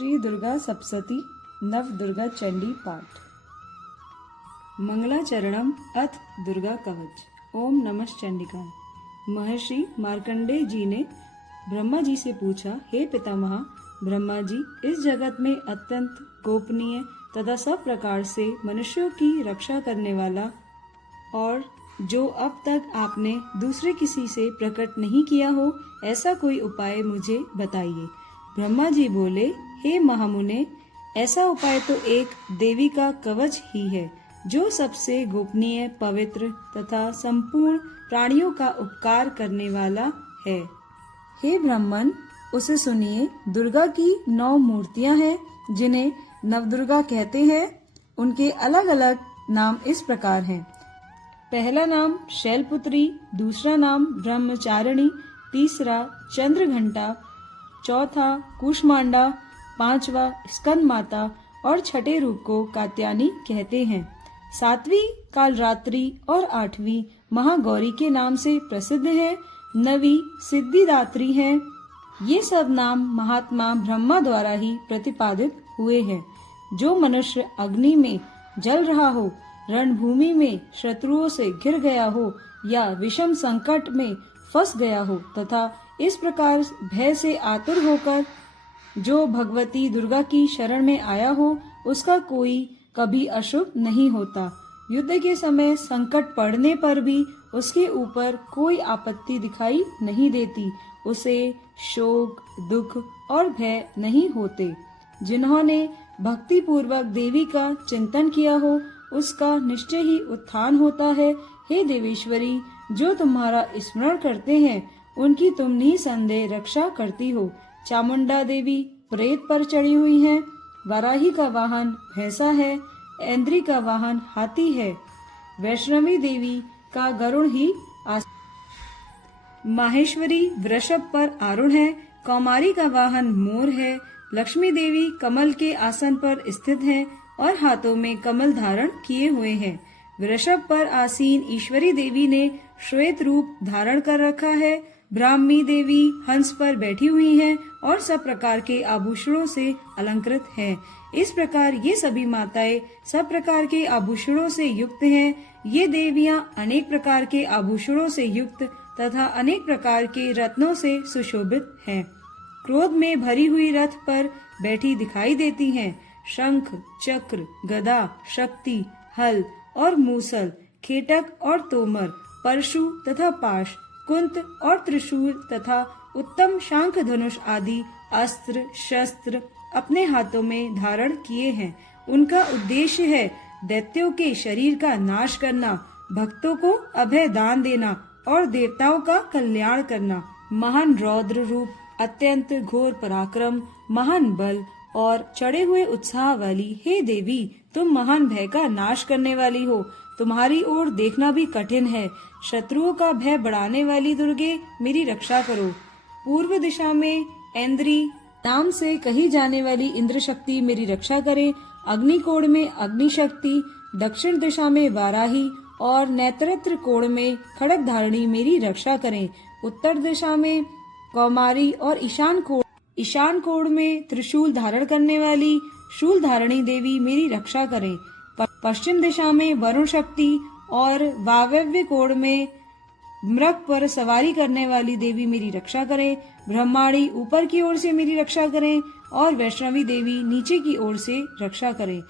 श्री दुर्गा सप्तशती नव दुर्गा चंडी पाठ। मंगलाचरणम अथ दुर्गा कवच। ओम नमः चंडिकाय। महर्षि मार्कंडेय जी ने ब्रह्मा जी से पूछा, हे पितामह ब्रह्मा जी, इस जगत में अत्यंत गोपनीय तथा सब प्रकार से मनुष्यों की रक्षा करने वाला और जो अब तक आपने दूसरे किसी से प्रकट नहीं किया हो, ऐसा कोई उपाय मुझे बताइए। ब्रह्मा जी बोले, हे महामुने, ऐसा उपाय तो एक देवी का कवच ही है, जो सबसे गोपनीय, पवित्र तथा संपूर्ण प्राणियों का उपकार करने वाला है। हे ब्राह्मण, उसे सुनिए। दुर्गा की 9 मूर्तियां हैं, जिन्हें नवदुर्गा कहते हैं। उनके अलग अलग नाम इस प्रकार हैं। पहला नाम शैलपुत्री, दूसरा नाम ब्रह्मचारिणी, तीसरा चंद्रघंटा, चौथा कुष्मांडा, पांचवा स्कंद माता और छठे रूप को कात्यायनी कहते हैं। 7वीं कालरात्रि और 8वीं महागौरी के नाम से प्रसिद्ध है। 9वीं सिद्धिदात्री है। ये सब नाम महात्मा ब्रह्मा द्वारा ही प्रतिपादित हुए हैं। जो मनुष्य अग्नि में जल रहा हो, रणभूमि में शत्रुओं से घिर गया हो या विषम संकट में फंस गया हो तथा इस प्रकार भय से आतुर होकर जो भगवती दुर्गा की शरण में आया हो, उसका कोई कभी अशुभ नहीं होता। युद्ध के समय संकट पड़ने पर भी उसके ऊपर कोई आपत्ति दिखाई नहीं देती। उसे शोक, दुख और भय नहीं होते। जिन्होंने भक्ति पूर्वक देवी का चिंतन किया हो, उसका निश्चय ही उत्थान होता है। हे देवेश्वरी, जो तुम्हारा स्मरण करते हैं, उनकी तुम निसंदेह रक्षा करती हो। चामुंडा देवी प्रेत पर चढ़ी हुई हैं। वाराही का वाहन भैंसा है। ऐन्द्री का वाहन हाथी है। वैष्णवी देवी का गरुड़ ही माहेश्वरी वृषभ पर आरूढ़ है। कौमारी का वाहन मोर है। लक्ष्मी देवी कमल के आसन पर स्थित है और हाथों में कमल धारण किए हुए हैं। वृषभ पर आसीन ईश्वरी देवी ने श्वेत रूप धारण कर रखा है। ब्राह्मी देवी हंस पर बैठी हुई हैं और सब प्रकार के आभूषणों से अलंकृत हैं। इस प्रकार ये सभी माताएं सब प्रकार के आभूषणों से युक्त हैं। ये देवियां अनेक प्रकार के आभूषणों से युक्त तथा अनेक प्रकार के रत्नों से सुशोभित हैं। क्रोध में भरी हुई रथ पर बैठी दिखाई देती हैं। शंख, चक्र, गदा, शक्ति, हल और मूसल, खेटक और तोमर, परशु तथा पाश, कुंत और त्रिशूल तथा उत्तम शांख धनुष आदि अस्त्र शस्त्र अपने हाथों में धारण किए हैं। उनका उद्देश्य है दैत्यों के शरीर का नाश करना, भक्तों को अभय दान देना और देवताओं का कल्याण करना। महान रौद्र रूप, अत्यंत घोर पराक्रम, महान बल और चढ़े हुए उत्साह वाली हे देवी, तुम महान भय का नाश करने वाली हो। तुम्हारी ओर देखना भी कठिन है। शत्रुओं का भय बढ़ाने वाली दुर्गे, मेरी रक्षा करो। पूर्व दिशा में ऐन्द्री नाम से कही जाने वाली इंद्र शक्ति मेरी रक्षा करे। अग्निकोण में अग्नि शक्ति, दक्षिण दिशा में वाराही और नेत्रत्र कोण में खड़ग धारणी मेरी रक्षा करें। उत्तर दिशा में कौमारी और ईशान कोण में त्रिशूल धारण करने वाली शूल धारणी देवी मेरी रक्षा करें। पश्चिम दिशा में वरुण शक्ति और वायव्य कोण में मृग पर सवारी करने वाली देवी मेरी रक्षा करें। ब्रह्माणी ऊपर की ओर से मेरी रक्षा करें और वैष्णवी देवी नीचे की ओर से रक्षा करें।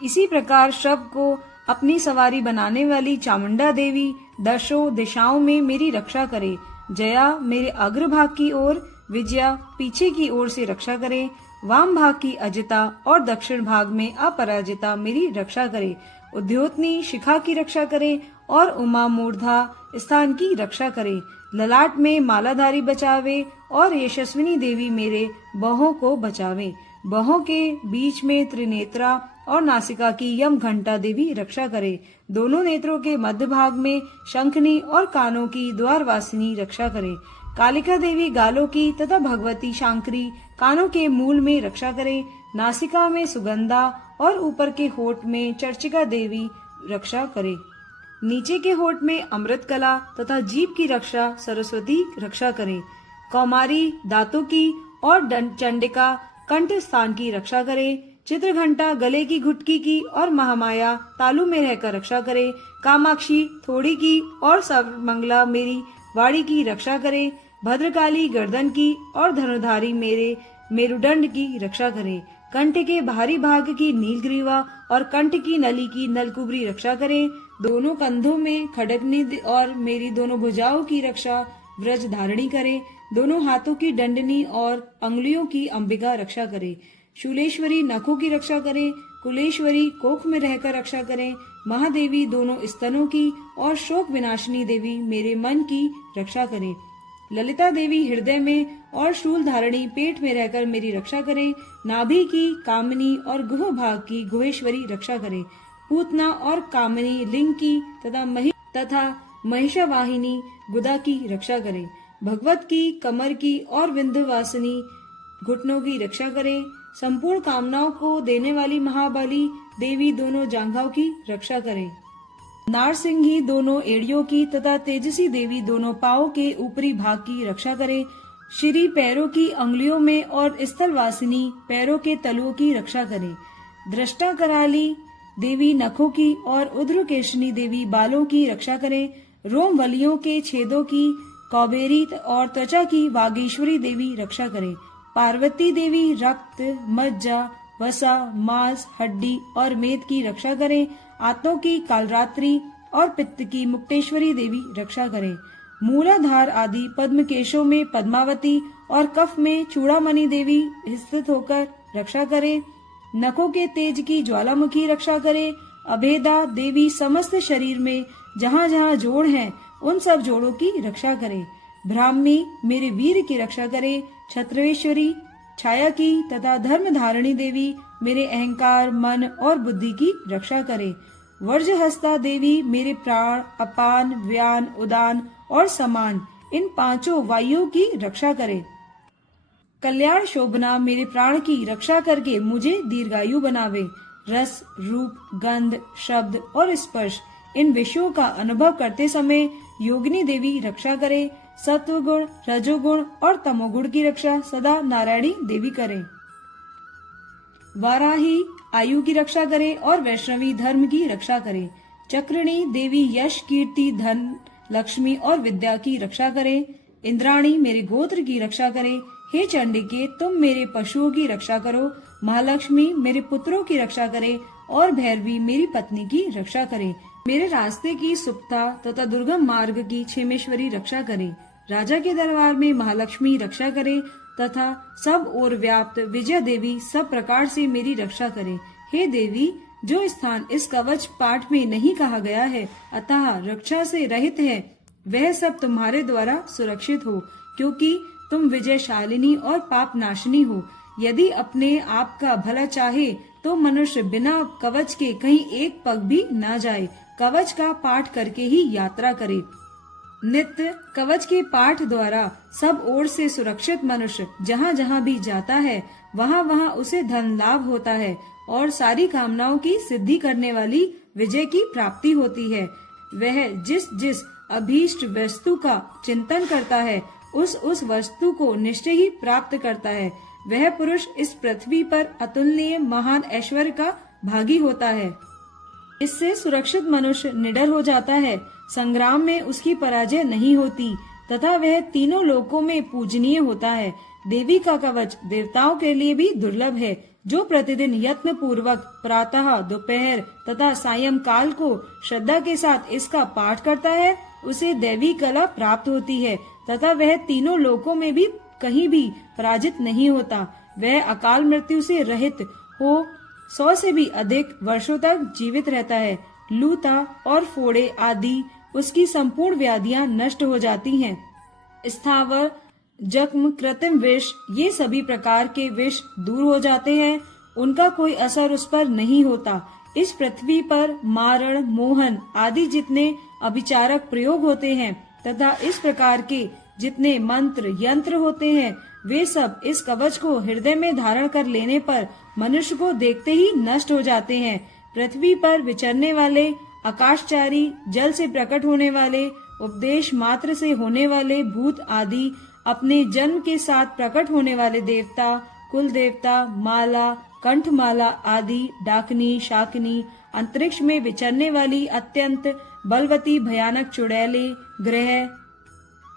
इसी प्रकार शव को अपनी सवारी बनाने वाली चामुंडा देवी दशों दिशाओं में मेरी रक्षा करे। जया मेरे अग्रभाग की ओर, विजया पीछे की ओर से रक्षा करे। वाम भाग की अजिता और दक्षिण भाग में अपराजिता मेरी रक्षा करे। उद्योतनी शिखा की रक्षा करे और उमा मूर्धा स्थान की रक्षा करे। ललाट में मालाधारी बचावे और यशस्विनी देवी मेरे बाहों को बचावे। बाहों के बीच में त्रिनेत्रा और नासिका की यम घंटा देवी रक्षा करे। दोनों नेत्रों के मध्य भाग में शंखनी और कानों की द्वारवासिनी रक्षा करे। कालिका देवी गालों की तथा भगवती शांकरी कानों के मूल में रक्षा करे। नासिका में सुगंधा और ऊपर के होठ में चर्चिका देवी रक्षा करे। नीचे के होठ में अमृत कला तथा जीभ की रक्षा सरस्वती रक्षा करे। कौमारी दांतों की और चंडिका कंठ स्थान की रक्षा करे। चित्रघंटा गले की घुटकी की और महामाया तालू में रहकर रक्षा करे। कामाक्षी थोड़ी की और सर्वमंगला मेरी वाणी की रक्षा करे। भद्रकाली गर्दन की और धनुधारी मेरे मेरुदंड की रक्षा करे। कंठ के बाहरी भाग की नीलग्रीवा और कंठ की नली की नलकुबरी रक्षा करे। दोनों कंधों में खड़गनी और मेरी दोनों भुजाओं की रक्षा व्रज धारणी करे। दोनों हाथों की दंडनी और अंगुलियों की अंबिका रक्षा करे। शूलेश्वरी नखों की रक्षा करे। कुलेश्वरी कोख में रहकर रक्षा करे। महादेवी दोनों स्तनों की और शोक विनाशिनी देवी मेरे मन की रक्षा करे। ललिता देवी हृदय में और शूल धारणी पेट में रहकर मेरी रक्षा करे। नाभि की कामिनी और गुह भाग की गुहेश्वरी रक्षा करे। पूतना और कामिनी लिंग की तथा महिषावाहिनी गुदा की रक्षा करे। भगवत की कमर की और विंध्यवासिनी घुटनों की रक्षा करे। संपूर्ण कामनाओं को देने वाली महाबली देवी दोनों जांघाओं की रक्षा करे। नारसिंही दोनों एड़ियों की तथा तेजसी देवी दोनों पांवों के ऊपरी भाग की रक्षा करे। श्री पैरों की अंगुलियों में और स्थलवासिनी पैरों के तलुओं की रक्षा करे। दृष्टा कराली देवी नखों की और उद्रकेशनी देवी बालों की रक्षा करे। रोम वलियों के छेदों की कौबेरी और त्वचा की वागीश्वरी देवी रक्षा करे। पार्वती देवी रक्त मज्जा वसा मांस हड्डी और मेद की रक्षा करे। आत्मों की कालरात्रि और पित्त की मुक्तेश्वरी देवी रक्षा करे। मूलाधार आदि पद्मकेशों में पद्मावती और कफ में चूड़ामणि देवी स्थित होकर रक्षा करे। नखों के तेज की ज्वालामुखी रक्षा करे। अभेदा देवी समस्त शरीर में जहाँ जहाँ जोड़ हैं उन सब जोड़ों की रक्षा करे। ब्राह्मी मेरे वीर की रक्षा करे। छत्रवेश्वरी छाया की तथा धर्म धारणी देवी मेरे अहंकार मन और बुद्धि की रक्षा करे। वर्जहस्ता देवी मेरे प्राण अपान व्यान उदान और समान इन पांचों वायुओं की रक्षा करे। कल्याण शोभना मेरे प्राण की रक्षा करके मुझे दीर्घायु बनावे। रस रूप गंध शब्द और स्पर्श इन विषयों का अनुभव करते समय योगिनी देवी रक्षा करे। सत्वगुण रजोगुण और तमोगुण की रक्षा सदा नारायणी देवी करे। वाराही आयु की रक्षा करे और वैष्णवी धर्म की रक्षा करे। चक्रिणी देवी यश कीर्ति धन लक्ष्मी और विद्या की रक्षा करे। इंद्राणी मेरे गोत्र की रक्षा करे। हे चंडिके तुम मेरे पशुओं की रक्षा करो। महालक्ष्मी मेरे पुत्रों की रक्षा करे और भैरवी मेरी पत्नी की रक्षा करे। मेरे रास्ते की सुप्ता तथा दुर्गम मार्ग की क्षेमेश्वरी रक्षा करे। राजा के दरबार में महालक्ष्मी रक्षा करे तथा सब ओर व्याप्त विजया देवी सब प्रकार से मेरी रक्षा करे। हे देवी जो स्थान इस कवच पाठ में नहीं कहा गया है अतः रक्षा से रहित है वह सब तुम्हारे द्वारा सुरक्षित हो, क्योंकि तुम विजयशालिनी और पाप नाशिनी हो। यदि अपने आप का भला चाहे तो मनुष्य बिना कवच के कहीं एक पग भी न जाए। कवच का पाठ करके ही यात्रा करे। नित्य कवच के पाठ द्वारा सब ओर से सुरक्षित मनुष्य जहाँ जहाँ भी जाता है वहाँ वहाँ उसे धन लाभ होता है और सारी कामनाओं की सिद्धि करने वाली विजय की प्राप्ति होती है। वह जिस जिस अभीष्ट वस्तु का चिंतन करता है उस वस्तु को निश्चय ही प्राप्त करता है। वह पुरुष इस पृथ्वी पर अतुलनीय महान ऐश्वर्य का भागी होता है। इससे सुरक्षित मनुष्य निडर हो जाता है। संग्राम में उसकी पराजय नहीं होती तथा वह तीनों लोकों में पूजनीय होता है। देवी का कवच देवताओं के लिए भी दुर्लभ है। जो प्रतिदिन यत्न पूर्वक प्रातः दोपहर तथा सायं काल को श्रद्धा के साथ इसका पाठ करता है उसे दैवी कला प्राप्त होती है तथा वह तीनों लोकों में भी कहीं भी पराजित नहीं होता। वह अकाल मृत्यु से रहित हो 100 से भी अधिक वर्षों तक जीवित रहता है। लूता और फोड़े आदि उसकी संपूर्ण व्याधियां नष्ट हो जाती हैं। स्थावर जख्म कृत्रिम विष ये सभी प्रकार के विष दूर हो जाते हैं। उनका कोई असर उस पर नहीं होता। इस पृथ्वी पर मारण मोहन आदि जितने अभिचारक प्रयोग होते हैं तथा इस प्रकार के जितने मंत्र यंत्र होते हैं वे सब इस कवच को हृदय में धारण कर लेने पर मनुष्य को देखते ही नष्ट हो जाते हैं। पृथ्वी पर विचरने वाले आकाशचारी जल से प्रकट होने वाले उपदेश मात्र से होने वाले भूत आदि अपने जन्म के साथ प्रकट होने वाले देवता कुल देवता, माला, कंठमाला आदि, डाकनी, शाकनी, अंतरिक्ष में विचरने वाली अत्यंत बलवती भयानक चुड़ैलें, ग्रह,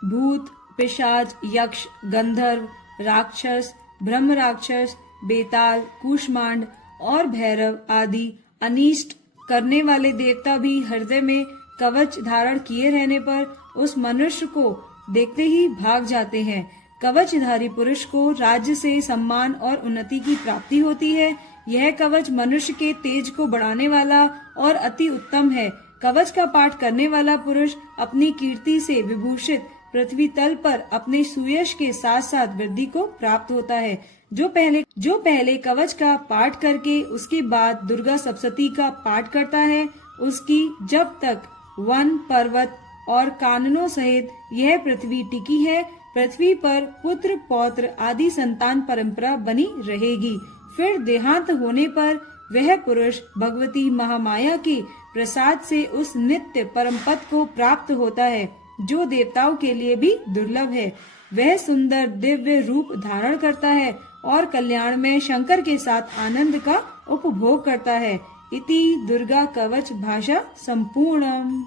भूत, पिशाच, यक्ष, गंधर्व, राक्षस, ब्रह्म राक्षस, बेताल, कूष्मांड और भैरव आदि अनिष्ट करने वाले देवता भी हृदय में कवच धारण किए रहने पर उस मनुष्य को देखते ही भाग जाते हैं। कवचधारी पुरुष को राज्य से सम्मान और उन्नति की प्राप्ति होती है। यह कवच मनुष्य के तेज को बढ़ाने वाला और अति उत्तम है। कवच का पाठ करने वाला पुरुष अपनी कीर्ति से विभूषित पृथ्वी तल पर अपने सुयश के साथ साथ वृद्धि को प्राप्त होता है। जो पहले कवच का पाठ करके उसके बाद दुर्गा सप्तशती का पाठ करता है, उसकी जब तक वन, पर्वत और काननों सहित यह पृथ्वी टिकी है, पृथ्वी पर पुत्र, पौत्र आदि संतान परंपरा बनी रहेगी। फिर देहांत होने पर वह पुरुष भगवती महामाया के प्रसाद से उस नित्य परम पद को प्राप्त होता है, जो देवताओं के लिए भी दुर्लभ है। वह सुंदर दिव्य रूप धारण करता है और कल्याण में शंकर के साथ आनंद का उपभोग करता है। इति दुर्गा कवच भाषा संपूर्णम।